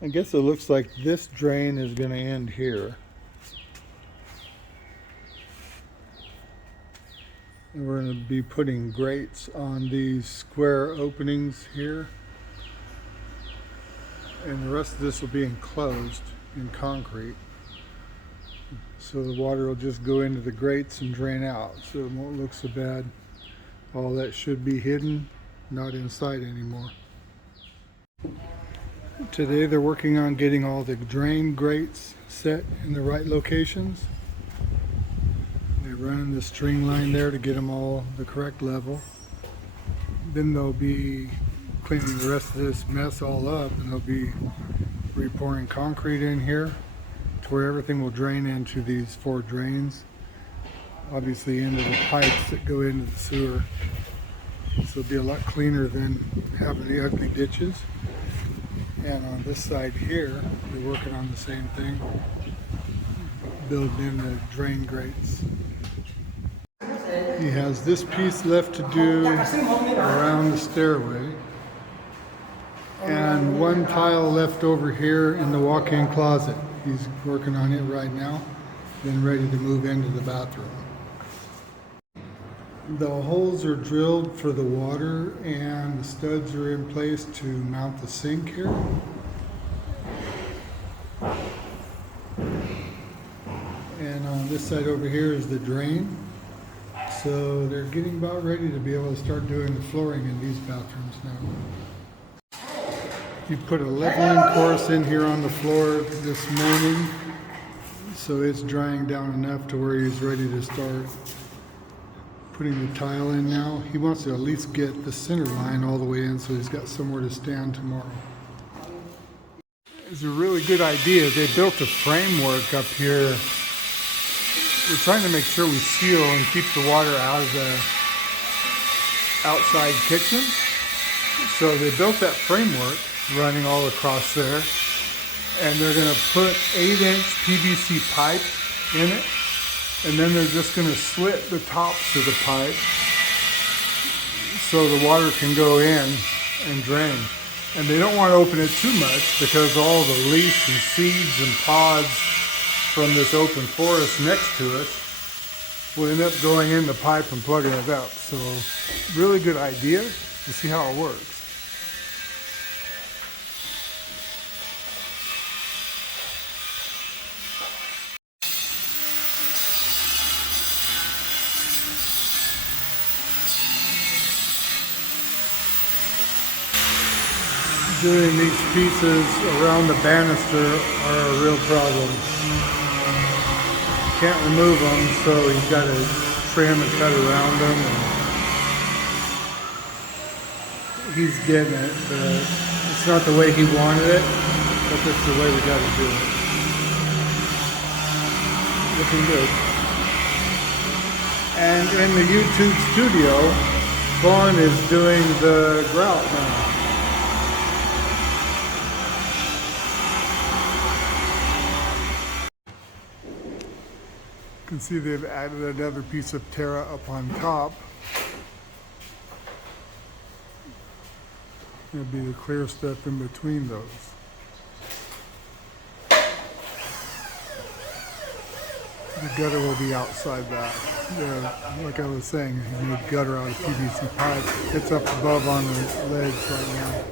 I guess it looks like this drain is going to end here. And we're going to be putting grates on these square openings here. And the rest of this will be enclosed in concrete. So the water will just go into the grates and drain out. So it won't look so bad. All that should be hidden, not inside anymore. Today they're working on getting all the drain grates set in the right locations. They're running the string line there to get them all the correct level. Then they'll be cleaning the rest of this mess all up, and they'll be re-pouring concrete in here to where everything will drain into these 4 drains. Obviously into the pipes that go into the sewer. So it'll be a lot cleaner than having the ugly ditches. And on this side here, we're working on the same thing, building in the drain grates. He has this piece left to do around the stairway, and one tile left over here in the walk-in closet. He's working on it right now, then ready to move into the bathroom. The holes are drilled for the water, and the studs are in place to mount the sink here. And on this side over here is the drain. So they're getting about ready to be able to start doing the flooring in these bathrooms now. You put a leveling course in here on the floor this morning, so it's drying down enough to where he's ready to start putting the tile in now. He wants to at least get the center line all the way in so he's got somewhere to stand tomorrow. It's a really good idea. They built a framework up here. We're trying to make sure we seal and keep the water out of the outside kitchen. So they built that framework running all across there, and they're going to put 8-inch PVC pipe in it. And then they're just going to slit the tops of the pipe so the water can go in and drain. And they don't want to open it too much because all the leaves and seeds and pods from this open forest next to it will end up going in the pipe and plugging it up. So really good idea. We'll see how it works. Doing these pieces around the banister are a real problem. Can't remove them, so he's got to trim and cut around them. And he's getting it, but it's not the way he wanted it, but that's the way we got to do it. Looking good. And in the YouTube studio, Vaughn is doing the grout now. You can see they've added another piece of Terra up on top. It'll be the clear stuff in between those. The gutter will be outside that. Like I was saying, you need gutter out of PVC pipe. It's up above on the ledge right now.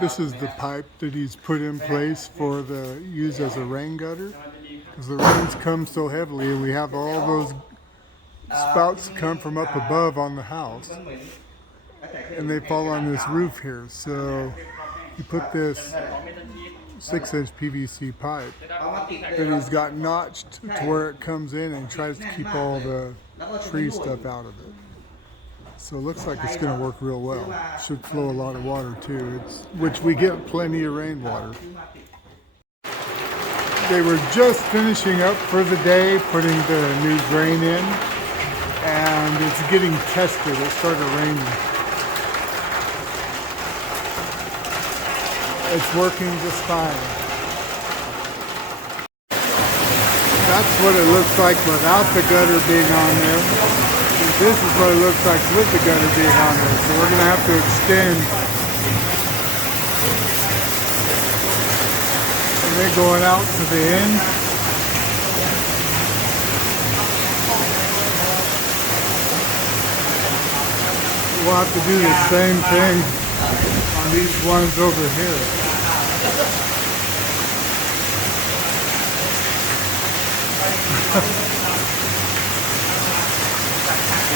This is the pipe that he's put in place for the use as a rain gutter, because the rains come so heavily and we have all those spouts come from up above on the house and they fall on this roof here. So he put this 6-inch PVC pipe that he's got notched to where it comes in and tries to keep all the tree stuff out of it. So it looks like it's going to work real well. Should flow a lot of water too, which we get plenty of rainwater. They were just finishing up for the day, putting the new drain in, and it's getting tested. It started raining. It's working just fine. That's what it looks like without the gutter being on there. This is what it looks like with the gutter being on there. So we're going to have to extend And then going out to the end. We'll have to do the same thing on these ones over here.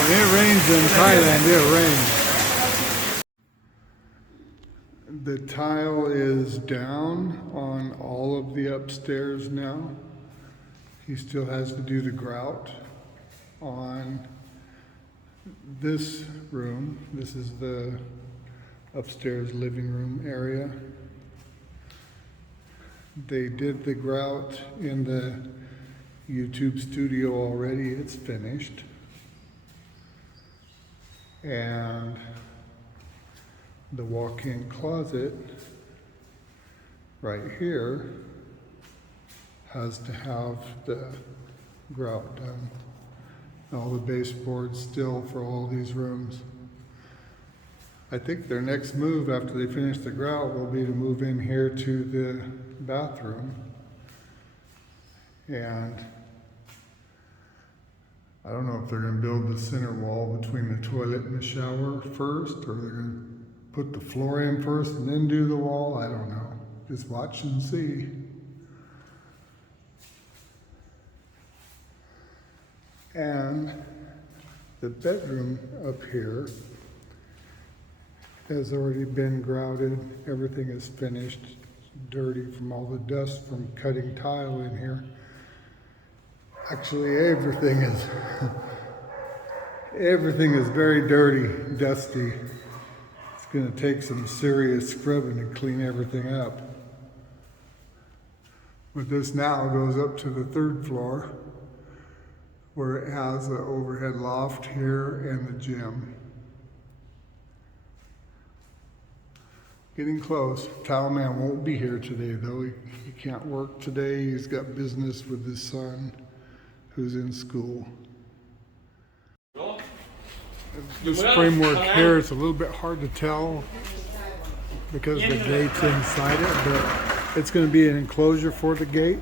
When it rains in Thailand, it rains. The tile is down on all of the upstairs now. He still has to do the grout on this room. This is the upstairs living room area. They did the grout in the YouTube studio already. It's finished. And the walk-in closet right here has to have the grout done. All the baseboards still for all these rooms. I think their next move after they finish the grout will be to move in here to the bathroom. And I don't know if they're going to build the center wall between the toilet and the shower first, or they're going to put the floor in first and then do the wall. I don't know. Just watch and see. And the bedroom up here has already been grouted. Everything is finished. It's dirty from all the dust from cutting tile in here. Actually, everything is very dirty, dusty. It's going to take some serious scrubbing to clean everything up. But this now goes up to the 3rd floor, where it has an overhead loft here and the gym. Getting close. Tile man won't be here today though. He can't work today. He's got business with his son who's in school. This framework here is a little bit hard to tell because the gate's inside it, but it's going to be an enclosure for the gate.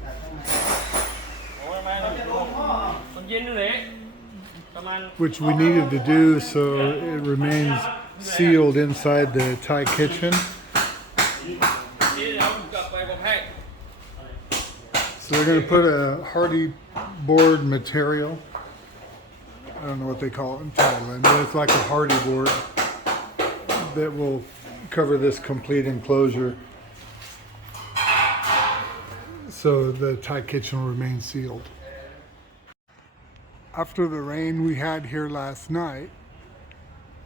Which we needed to do so it remains sealed inside the Thai kitchen. So they're going to put a hardy board material. I don't know what they call it in Thailand, but it's like a hardy board that will cover this complete enclosure so the Thai kitchen will remain sealed. After the rain we had here last night,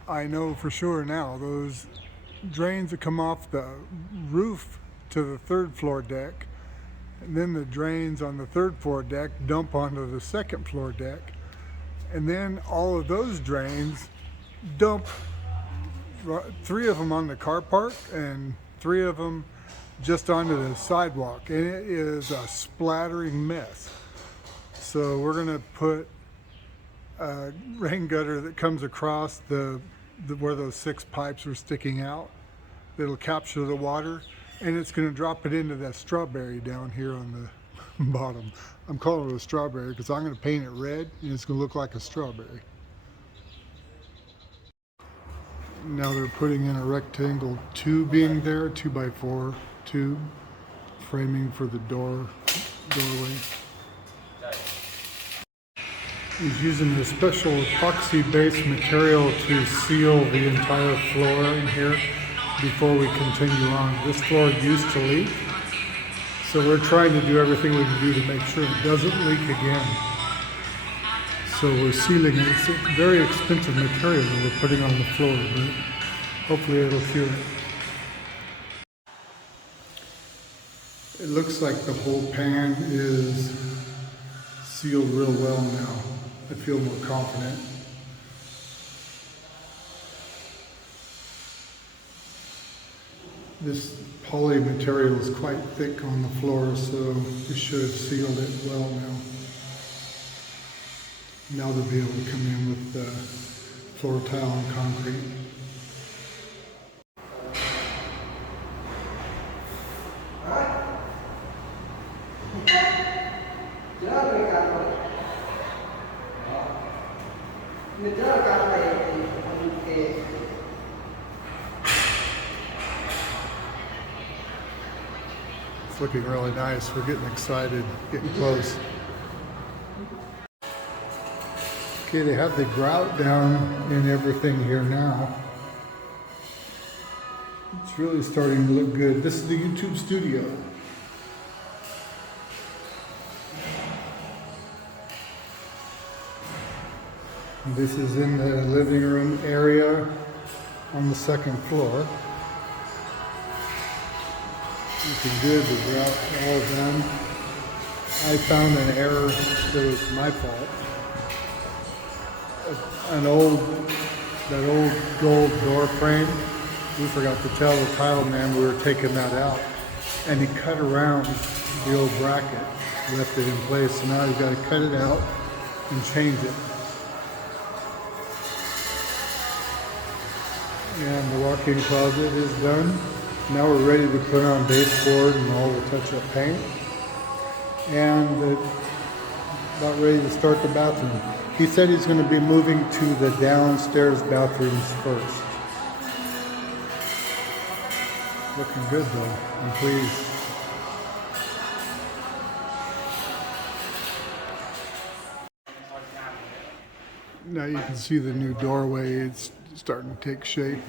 I know for sure now those drains that come off the roof to the 3rd floor deck, and then the drains on the 3rd floor deck dump onto the 2nd floor deck, and then all of those drains dump, 3 of them on the car park and 3 of them just onto the sidewalk, and it is a splattering mess. So we're going to put a rain gutter that comes across where those 6 pipes are sticking out. That'll capture the water, and it's going to drop it into that strawberry down here on the bottom. I'm calling it a strawberry because I'm going to paint it red and it's going to look like a strawberry. Now they're putting in a rectangle tubing there, 2x4 tube, framing for the doorway. He's using a special epoxy-based material to seal the entire floor in here before we continue on. This floor used to leak, so we're trying to do everything we can do to make sure it doesn't leak again. So we're sealing it. It's a very expensive material that we're putting on the floor, but hopefully it'll cure it. It looks like the whole pan is sealed real well now. I feel more confident. This poly material is quite thick on the floor, so we should have sealed it well now. Now they'll be able to come in with the floor tile and concrete. It's looking really nice. We're getting excited, getting close. Okay, they have the grout down and everything here now. It's really starting to look good. This is the YouTube studio. This is in the living room area on the second floor. Looking good, the grout all done. I found an error that was my fault. That old gold door frame. We forgot to tell the tile man we were taking that out, and he cut around the old bracket, left it in place. So now he's got to cut it out and change it. And the walk-in closet is done. Now we're ready to put on baseboard and all the touch-up paint. And about ready to start the bathroom. He said he's going to be moving to the downstairs bathrooms first. Looking good though, I'm pleased. Now you can see the new doorway. It's starting to take shape.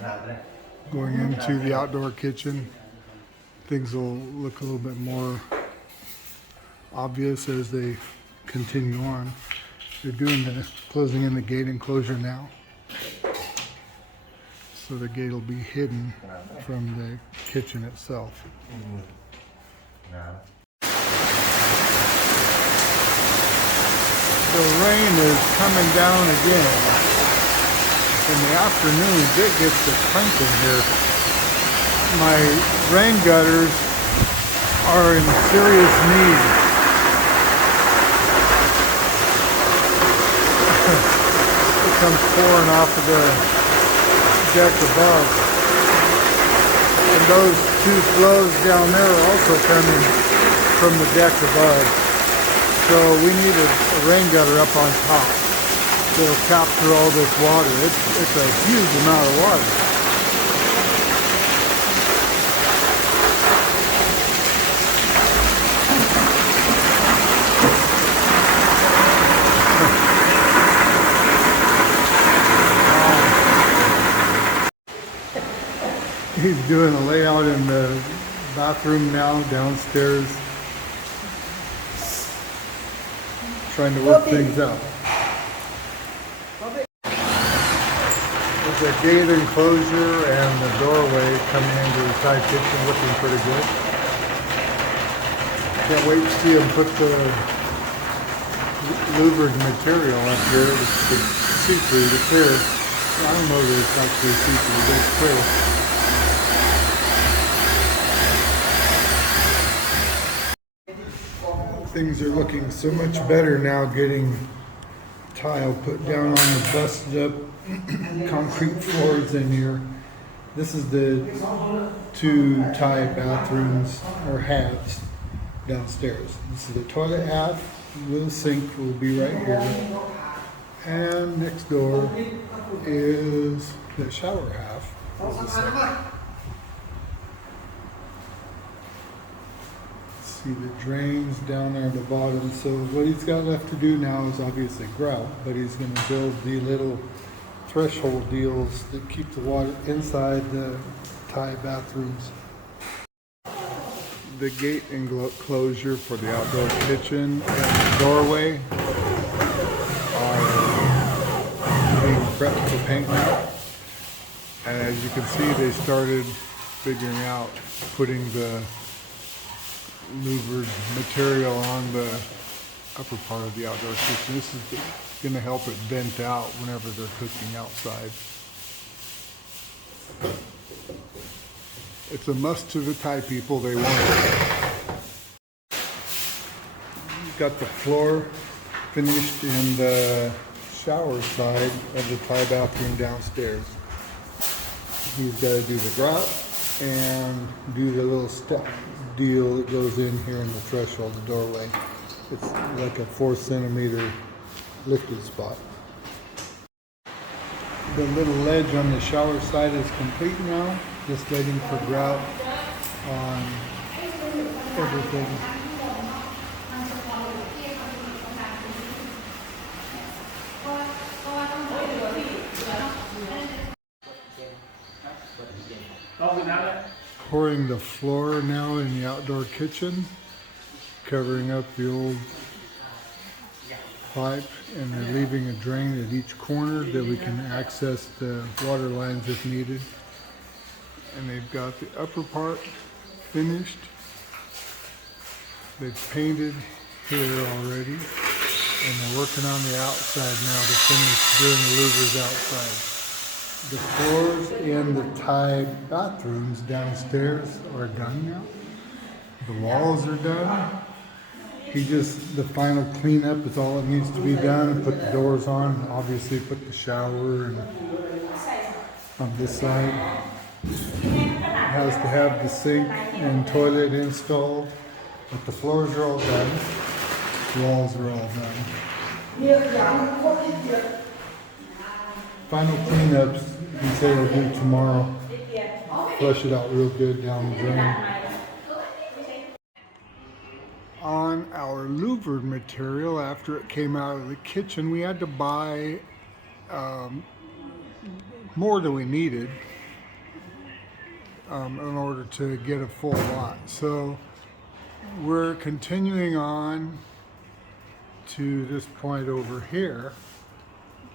Going into the outdoor kitchen. Things will look a little bit more obvious as they continue on. They're doing the closing in the gate enclosure now. So the gate will be hidden from the kitchen itself. The rain is coming down again. In the afternoons, it gets to cranking here. My rain gutters are in serious need. It comes pouring off of the deck above. And those two flows down there are also coming from the deck above. So we need a rain gutter up on top to capture all this water. It's a huge amount of water. He's doing a layout in the bathroom now, downstairs. Trying to work things out. There's a gate enclosure and the doorway coming into the Thai kitchen looking pretty good. Can't wait to see him put the louvered material up here. It's see-through, the clear. I don't know that it's actually see-through, but it's clear. Things are looking so much better now, getting tile put down on the busted up concrete floors in here. This is the two Thai bathrooms, or halves, downstairs. This is the toilet half, the little sink will be right here. And next door is the shower half. See the drains down there at the bottom. So what he's got left to do now is obviously grout, but he's going to build the little threshold deals that keep the water inside the Thai bathrooms. The gate enclosure for the outdoor kitchen and the doorway are being prepped for paint now. And as you can see, they started figuring out putting the louvered material on the upper part of the outdoor kitchen. This is going to help it vent out whenever they're cooking outside. It's a must to the Thai people. They want it. We've got the floor finished in the shower side of the Thai bathroom downstairs. He's got to do the grout and do the little step deal that goes in here in the threshold, the doorway. It's like a 4-centimeter lifted spot. The little ledge on the shower side is complete now. Just waiting for grout on everything. Pouring the floor now in the outdoor kitchen, covering up the old pipe, and they're leaving a drain at each corner that we can access the water lines if needed. And they've got the upper part finished. They've painted here already, and they're working on the outside now to finish doing the louvers outside. The floors in the Thai bathrooms downstairs are done now. The walls are done. The final cleanup is all that needs to be done. Put the doors on, obviously put the shower and on this side. Has to have the sink and toilet installed, but the floors are all done. The walls are all done. Final cleanups, he said we'll do tomorrow. Flush it out real good down the drain. On our louvered material, after it came out of the kitchen, we had to buy more than we needed in order to get a full lot. So we're continuing on to this point over here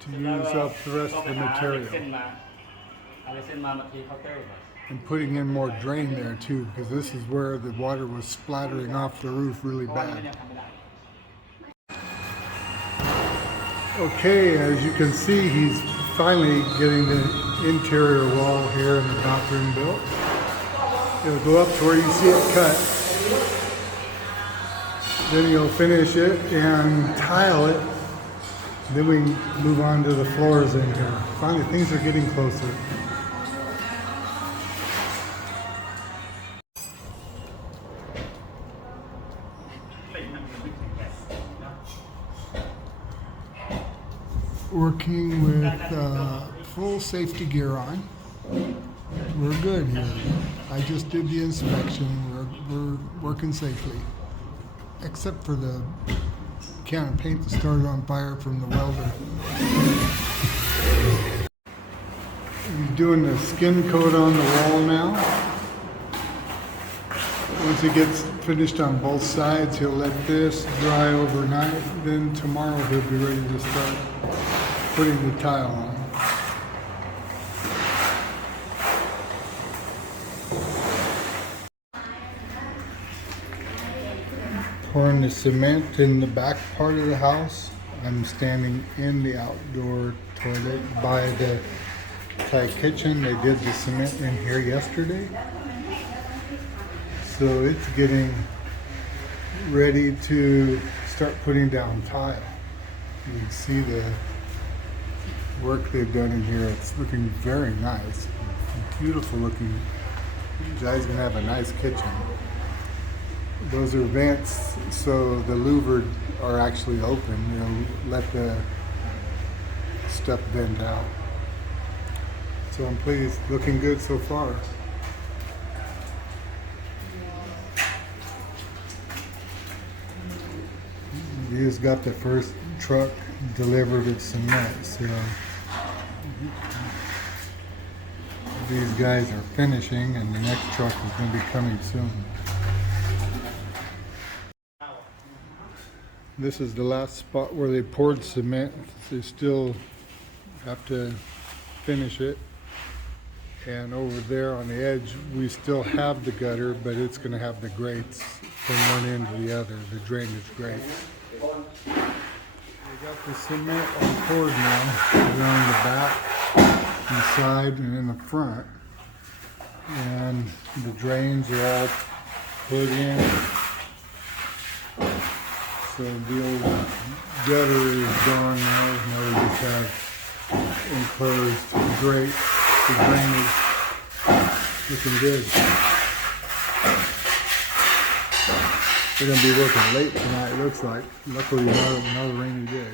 to use up the rest of the material. And putting in more drain there too, because this is where the water was splattering off the roof really bad. Okay, as you can see, he's finally getting the interior wall here in the bathroom built. It'll go up to where you see it cut. Then he'll finish it and tile it. Then we can move on to the floors in here. Finally, things are getting closer. Working with full safety gear on. We're good here. I just did the inspection. We're working safely. Except for the can of paint that started on fire from the welder. He's doing the skin coat on the wall now. Once he gets finished on both sides, he'll let this dry overnight. Then tomorrow he'll be ready to start putting the tile on. Pouring the cement in the back part of the house. I'm standing in the outdoor toilet by the Thai kitchen. They did the cement in here yesterday. So it's getting ready to start putting down tile. You can see the work they've done in here. It's looking very nice. Beautiful looking. You guys gonna have a nice kitchen. Those are vents, so the louvered are actually open. You'll let the stuff vent out. So I'm pleased. Looking good so far. We just got the first truck delivered of cement, so these guys are finishing, and the next truck is going to be coming soon. This is the last spot where they poured cement. They still have to finish it. And over there on the edge, we still have the gutter, but it's going to have the grates from one end to the other, the drainage grates. They got the cement all poured now, around the back, the side, and in the front. And the drains are all put in. So the old gutter is gone now. Now we just have enclosed grate. The drainage looking good. We're going to be working late tonight, it looks like. Luckily, not a rainy day.